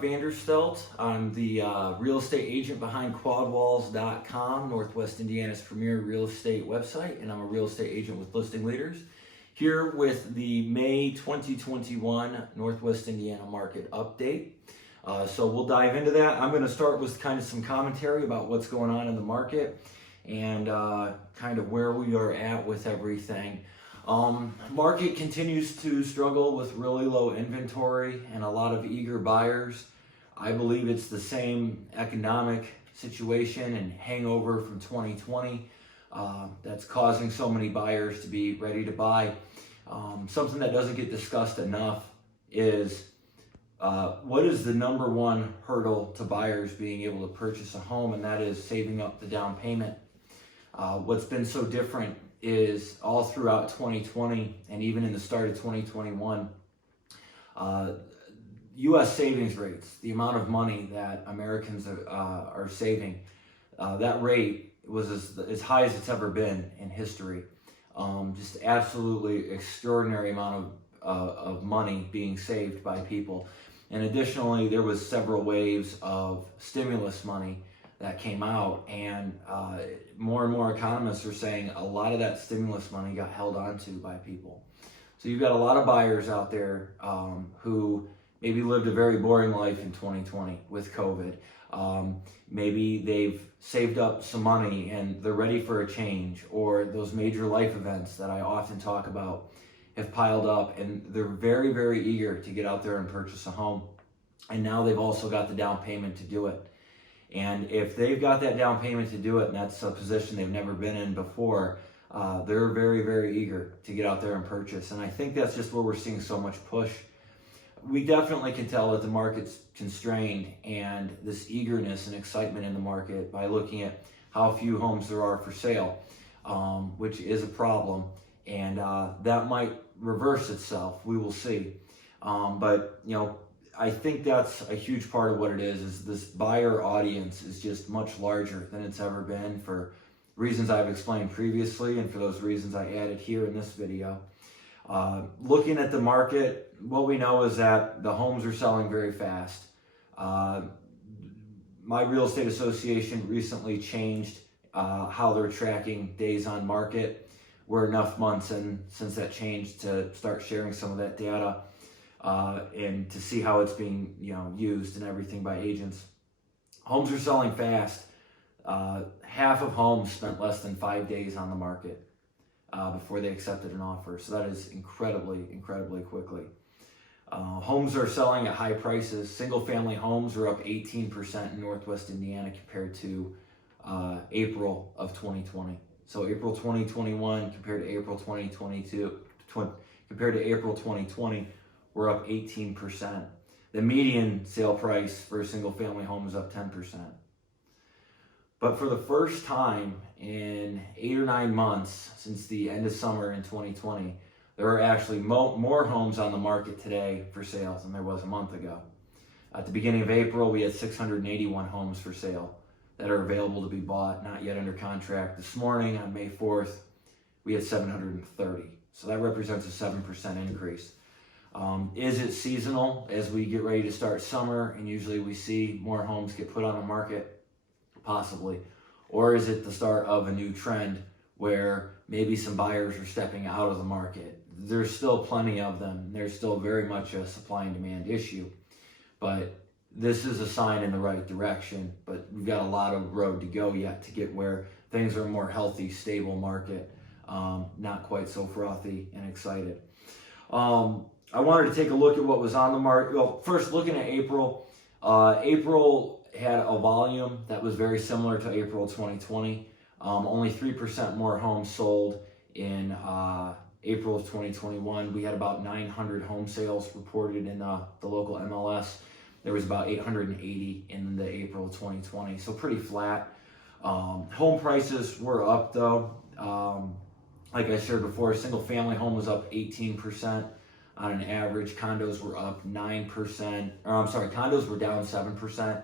Vanderstelt. I'm the real estate agent behind quadwalls.com, Northwest Indiana's premier real estate website, and I'm a real estate agent with Listing Leaders. Here with the May 2021 Northwest Indiana market update. So we'll dive into that. I'm going to start with kind of some commentary about what's going on in the market and kind of where we are at with everything. Market continues to struggle with really low inventory and a lot of eager buyers. I believe it's the same economic situation and hangover from 2020 that's causing so many buyers to be ready to buy. Something that doesn't get discussed enough is what is the number one hurdle to buyers being able to purchase a home, and that is saving up the down payment. What's been so different is all throughout 2020 and even in the start of 2021, U.S. savings rates, the amount of money that Americans are saving, that rate was as high as it's ever been in history. Just absolutely extraordinary amount of money being saved by people. And additionally, there was several waves of stimulus money that came out, and more and more economists are saying a lot of that stimulus money got held onto by people. So you've got a lot of buyers out there who maybe lived a very boring life in 2020 with COVID. Maybe they've saved up some money and they're ready for a change, or those major life events that I often talk about have piled up and they're very, very eager to get out there and purchase a home. And now they've also got the down payment to do it. And if they've got that down payment to do it, and that's a position they've never been in before, they're very, very eager to get out there and purchase. And I think that's just where we're seeing so much push. We definitely can tell that the market's constrained and this eagerness and excitement in the market by looking at how few homes there are for sale, which is a problem. And that might reverse itself. We will see. But, you know, I think that's a huge part of what it is this buyer audience is just much larger than it's ever been for reasons I've explained previously, and for those reasons I added here in this video. Looking at the market, what we know is that the homes are selling very fast. My real estate association recently changed how they're tracking days on market. We're enough months in since that change to start sharing some of that data. And to see how it's being, used and everything by agents. Homes are selling fast. Half of homes spent less than 5 days on the market before they accepted an offer. So that is incredibly, incredibly quickly. Homes are selling at high prices. Single-family homes are up 18% in Northwest Indiana compared to April of 2020. So April 2021 compared to April 2022, compared to April 2020. We're up 18%. The median sale price for a single family home is up 10%. But for the first time in 8 or 9 months since the end of summer in 2020, there are actually more homes on the market today for sale than there was a month ago. At the beginning of April, we had 681 homes for sale that are available to be bought, not yet under contract. This morning on May 4th, we had 730. So that represents a 7% increase. Is it seasonal as we get ready to start summer and usually we see more homes get put on the market? Possibly. Or is it the start of a new trend where maybe some buyers are stepping out of the market? There's still plenty of them. There's still very much a supply and demand issue. But this is a sign in the right direction. But we've got a lot of road to go yet to get where things are a more healthy, stable market. Not quite so frothy and excited. I wanted to take a look at what was on the market. Well, first looking at April. April had a volume that was very similar to April 2020. Only 3% more homes sold in April of 2021. We had about 900 home sales reported in the local MLS. There was about 880 in the April of 2020, so pretty flat. Home prices were up though. Like I shared before, single family home was up 18%. On an average, condos were up 9%, condos were down 7%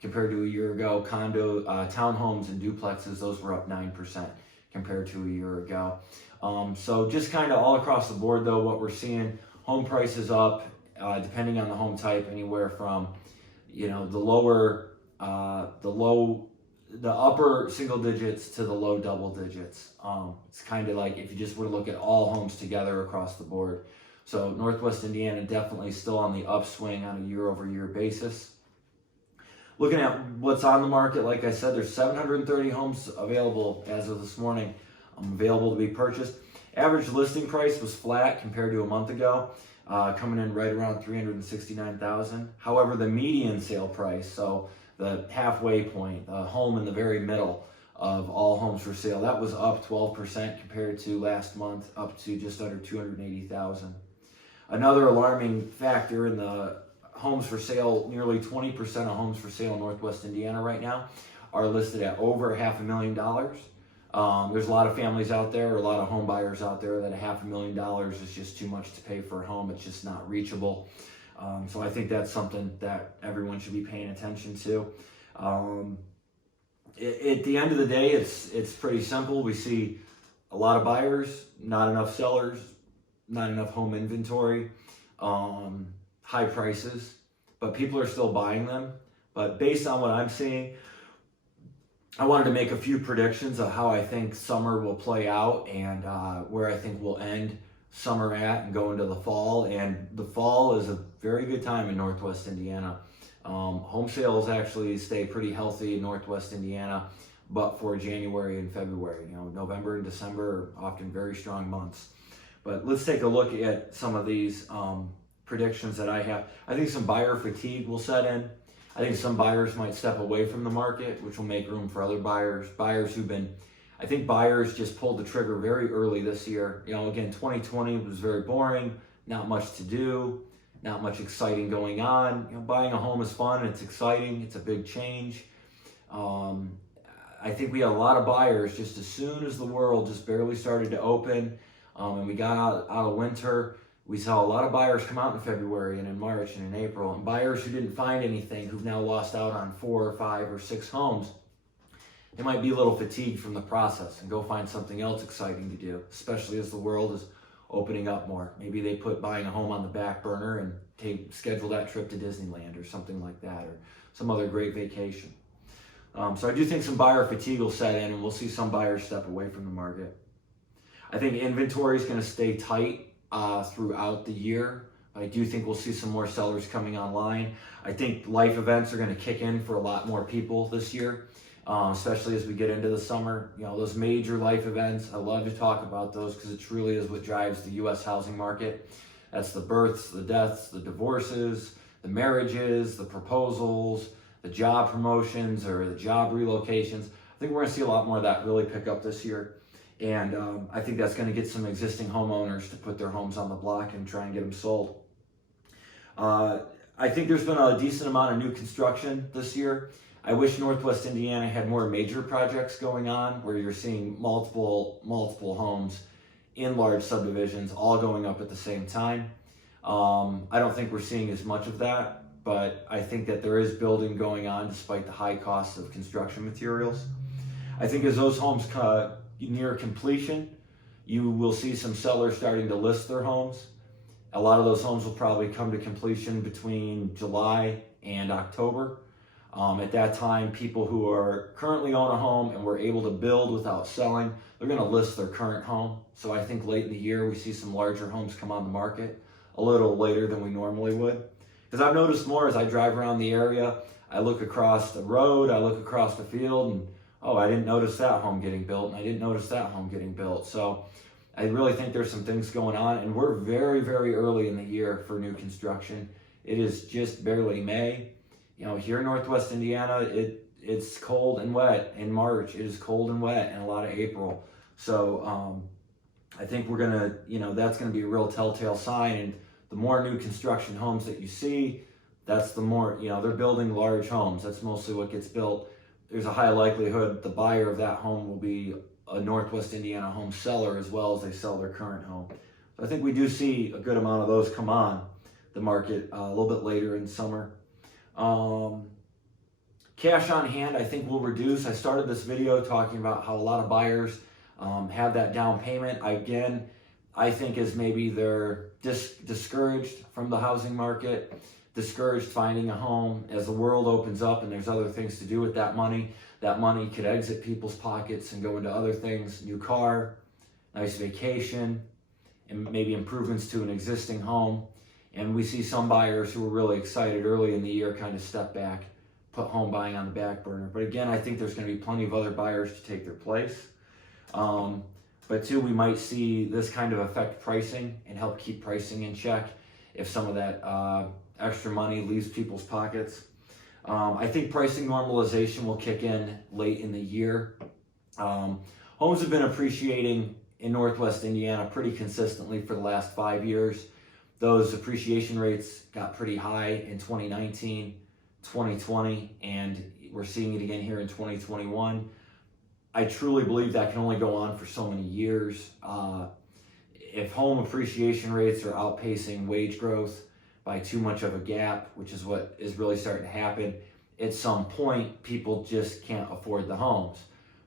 compared to a year ago. Townhomes and duplexes, those were up 9% compared to a year ago. So just kind of all across the board though, what we're seeing, home prices up, depending on the home type, anywhere from the upper single digits to the low double digits. It's kind of like if you just were to look at all homes together across the board. So Northwest Indiana definitely still on the upswing on a year-over-year basis. Looking at what's on the market, like I said, there's 730 homes available as of this morning, available to be purchased. Average listing price was flat compared to a month ago, coming in right around $369,000. However, the median sale price, so the halfway point, the home in the very middle of all homes for sale, that was up 12% compared to last month, up to just under $280,000. Another alarming factor in the homes for sale, nearly 20% of homes for sale in Northwest Indiana right now are listed at over $500,000. There's a lot of families out there, or a lot of home buyers out there, that $500,000 is just too much to pay for a home. It's just not reachable. So I think that's something that everyone should be paying attention to. At the end of the day, it's pretty simple. We see a lot of buyers, not enough sellers, not enough home inventory, high prices, but people are still buying them. But based on what I'm seeing, I wanted to make a few predictions of how I think summer will play out and where I think we'll end summer at and go into the fall. And the fall is a very good time in Northwest Indiana. Home sales actually stay pretty healthy in Northwest Indiana, but for January and February. November and December are often very strong months. But let's take a look at some of these predictions that I have. I think some buyer fatigue will set in. I think some buyers might step away from the market, which will make room for other buyers. I think buyers just pulled the trigger very early this year. Again, 2020 was very boring, not much to do, not much exciting going on. Buying a home is fun, it's exciting, it's a big change. I think we had a lot of buyers just as soon as the world just barely started to open, and we got out of winter. We saw a lot of buyers come out in February and in March and in April, and buyers who didn't find anything, who've now lost out on 4 or 5 or 6 homes, they might be a little fatigued from the process and go find something else exciting to do, especially as the world is opening up more. Maybe they put buying a home on the back burner and schedule that trip to Disneyland or something like that, or some other great vacation. So I do think some buyer fatigue will set in, and we'll see some buyers step away from the market. I think inventory is going to stay tight throughout the year. I do think we'll see some more sellers coming online. I think life events are going to kick in for a lot more people this year, especially as we get into the summer. Those major life events, I love to talk about those because it truly is what drives the U.S. housing market. That's the births, the deaths, the divorces, the marriages, the proposals, the job promotions or the job relocations. I think we're going to see a lot more of that really pick up this year. And I think that's going to get some existing homeowners to put their homes on the block and try and get them sold. I think there's been a decent amount of new construction this year. I wish Northwest Indiana had more major projects going on where you're seeing multiple homes in large subdivisions all going up at the same time. I don't think we're seeing as much of that, but I think that there is building going on despite the high costs of construction materials. I think as those homes near completion, you will see some sellers starting to list their homes. A lot of those homes will probably come to completion between July and October. At that time, people who are currently own a home and were able to build without selling, they're going to list their current home. So I think late in the year, we see some larger homes come on the market a little later than we normally would. Because I've noticed more as I drive around the area, I look across the road, I look across the field, and oh, I didn't notice that home getting built, and I didn't notice that home getting built. So I really think there's some things going on, and we're very, very early in the year for new construction. It is just barely May. Here in Northwest Indiana, it's cold and wet in March. It is cold and wet in a lot of April. So I think we're gonna, that's gonna be a real telltale sign. And the more new construction homes that you see, that's the more, they're building large homes. That's mostly what gets built. There's a high likelihood the buyer of that home will be a Northwest Indiana home seller as well as they sell their current home. So I think we do see a good amount of those come on the market a little bit later in summer. Cash on hand, I think, will reduce. I started this video talking about how a lot of buyers have that down payment. I think as maybe they're discouraged from the housing market, discouraged finding a home. As the world opens up and there's other things to do with that money could exit people's pockets and go into other things, new car, nice vacation, and maybe improvements to an existing home. And we see some buyers who were really excited early in the year kind of step back, put home buying on the back burner. But again, I think there's going to be plenty of other buyers to take their place. But two, we might see this kind of affect pricing and help keep pricing in check if some of that extra money leaves people's pockets. I think pricing normalization will kick in late in the year. Homes have been appreciating in Northwest Indiana pretty consistently for the last 5 years. Those appreciation rates got pretty high in 2019, 2020, and we're seeing it again here in 2021. I truly believe that can only go on for so many years. If home appreciation rates are outpacing wage growth by too much of a gap, which is what is really starting to happen, at some point people just can't afford the homes.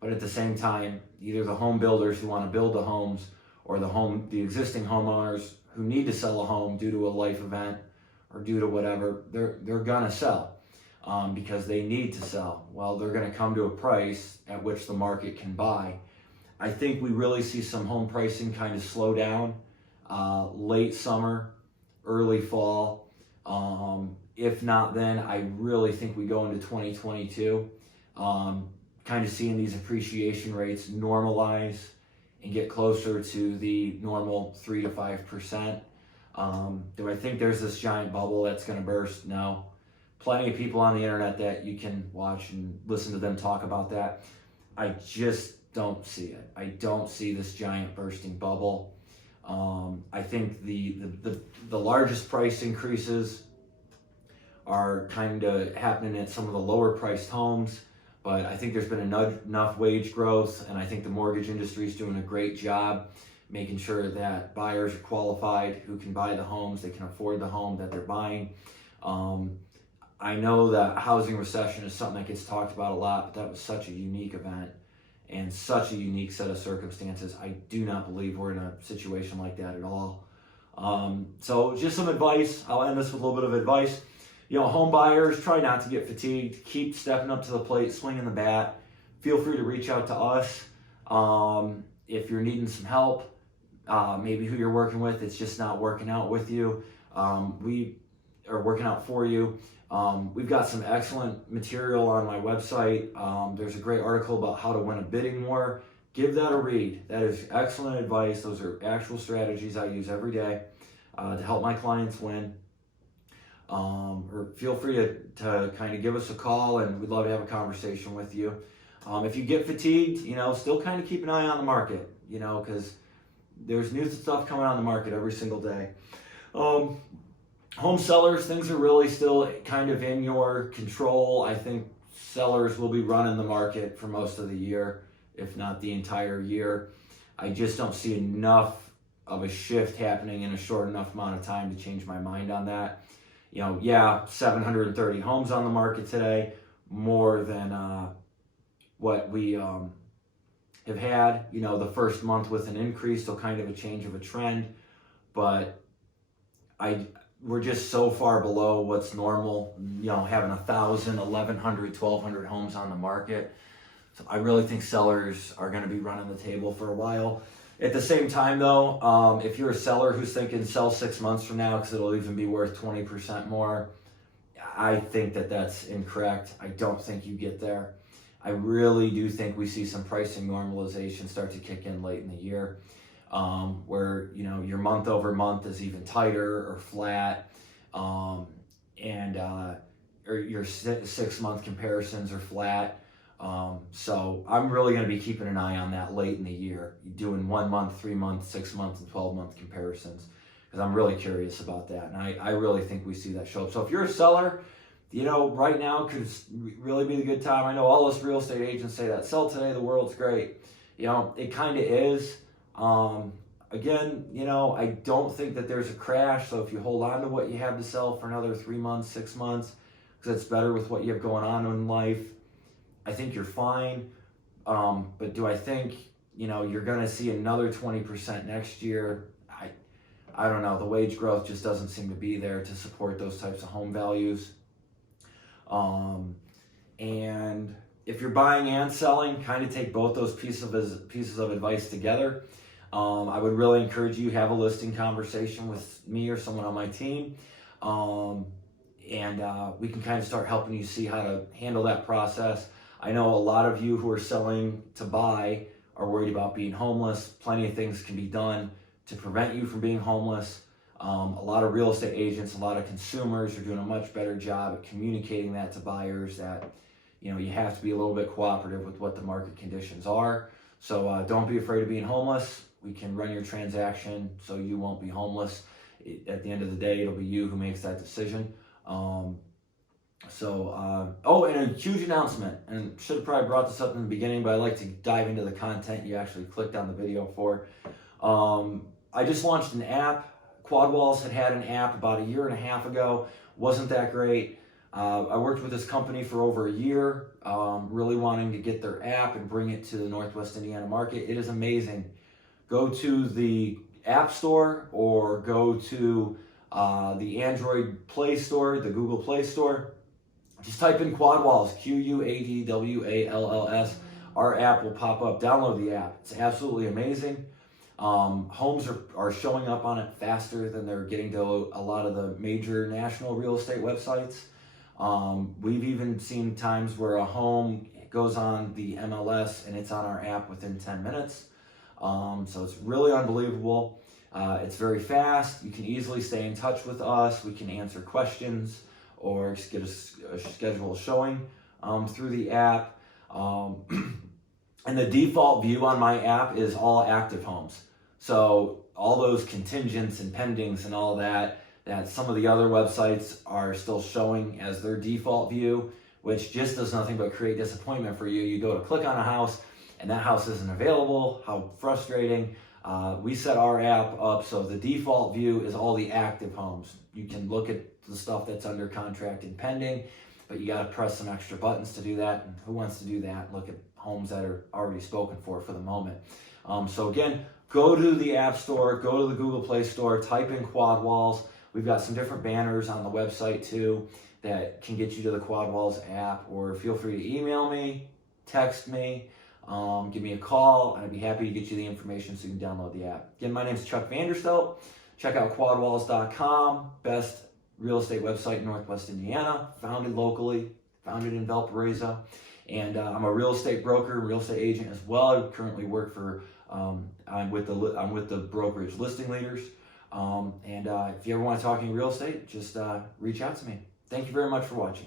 But at the same time, either the home builders who want to build the homes or the existing homeowners who need to sell a home due to a life event or due to whatever, they're gonna sell because they need to sell. Well, they're gonna come to a price at which the market can buy. I think we really see some home pricing kind of slow down late summer, early fall. If not then, I really think we go into 2022 kind of seeing these appreciation rates normalize and get closer to the normal 3 to 5%. Do I think there's this giant bubble that's going to burst? No. Plenty of people on the internet that you can watch and listen to them talk about that. I just don't see it. I don't see this giant bursting bubble. I think the largest price increases are kind of happening at some of the lower priced homes, but I think there's been enough wage growth, and I think the mortgage industry is doing a great job making sure that buyers are qualified who can buy the homes, they can afford the home that they're buying. I know that housing recession is something that gets talked about a lot, but that was such a unique event and such a unique set of circumstances. I do not believe we're in a situation like that at all. So just some advice. I'll end this with a little bit of advice. Home buyers, try not to get fatigued. Keep stepping up to the plate, swinging the bat. Feel free to reach out to us if you're needing some help. Maybe who you're working with, it's just not working out with you. We are working out for you. We've got some excellent material on my website. There's a great article about how to win a bidding war. Give that a read. That is excellent advice. Those are actual strategies I use every day to help my clients win. Or feel free to kind of give us a call, and we'd love to have a conversation with you. If you get fatigued, still kind of keep an eye on the market, because there's new stuff coming on the market every single day. Home sellers, things are really still kind of in your control. I think sellers will be running the market for most of the year, if not the entire year. I just don't see enough of a shift happening in a short enough amount of time to change my mind on that. 730 homes on the market today, more than what we have had. The first month with an increase, so kind of a change of a trend, but we're just so far below what's normal, having 1,000, 1,100, 1,200 homes on the market. So I really think sellers are going to be running the table for a while. At the same time, though, if you're a seller who's thinking sell 6 months from now because it'll even be worth 20% more, I think that's incorrect. I don't think you get there. I really do think we see some pricing normalization start to kick in late in the year, where your month over month is even tighter or flat, or your 6 month comparisons are flat. So I'm really going to be keeping an eye on that late in the year, doing 1 month, 3 month, 6 month, and 12 month comparisons, because I'm really curious about that. And I really think we see that show up. So if you're a seller, right now could really be the good time. I know all us real estate agents say that sell today, the world's great. It kind of is. Again, I don't think that there's a crash. So if you hold on to what you have to sell for another 3 months, 6 months, because it's better with what you have going on in life, I think you're fine. But do I think, you're going to see another 20% next year? I don't know, the wage growth just doesn't seem to be there to support those types of home values. And if you're buying and selling, kind of take both those pieces of advice together. I would really encourage you to have a listing conversation with me or someone on my team. And we can kind of start helping you see how to handle that process. I know a lot of you who are selling to buy are worried about being homeless. Plenty of things can be done to prevent you from being homeless. A lot of real estate agents, a lot of consumers are doing a much better job at communicating that to buyers, that you have to be a little bit cooperative with what the market conditions are. So don't be afraid of being homeless. We can run your transaction so you won't be homeless. At the end of the day, it'll be you who makes that decision. Oh, and a huge announcement, and should have probably brought this up in the beginning, but I like to dive into the content you actually clicked on the video for. I just launched an app. Quadwalls had an app about 1.5 years ago. Wasn't that great. I worked with this company for over a year, really wanting to get their app and bring it to the Northwest Indiana market. It is amazing. Go to the App Store or go to the Android Play Store, the Google Play Store. Just type in Quadwalls, Quadwalls. Our app will pop up. Download the app. It's absolutely amazing. Homes are showing up on it faster than they're getting to a lot of the major national real estate websites. We've even seen times where a home goes on the MLS and it's on our app within 10 minutes. So it's really unbelievable. It's very fast. You can easily stay in touch with us. We can answer questions or just get a schedule showing through the app. And the default view on my app is all active homes. So all those contingents and pendings and all that some of the other websites are still showing as their default view, which just does nothing but create disappointment for you. You go to click on a house and that house isn't available. How frustrating. We set our app up so the default view is all the active homes. You can look at the stuff that's under contract and pending, but you got to press some extra buttons to do that. And who wants to do that? Look at homes that are already spoken for the moment. So again, go to the App Store, go to the Google Play Store, type in Quadwalls. We've got some different banners on the website too that can get you to the Quadwalls app, or feel free to email me, text me, give me a call, and I'd be happy to get you the information so you can download the app. Again, my name is Chuck Vanderstelt. Check out quadwalls.com, best real estate website in Northwest Indiana, founded locally, founded in Valparaiso. And I'm a real estate broker, real estate agent as well. I currently work for, I'm with the brokerage Listing Leaders. If you ever want to talk any real estate, just reach out to me. Thank you very much for watching.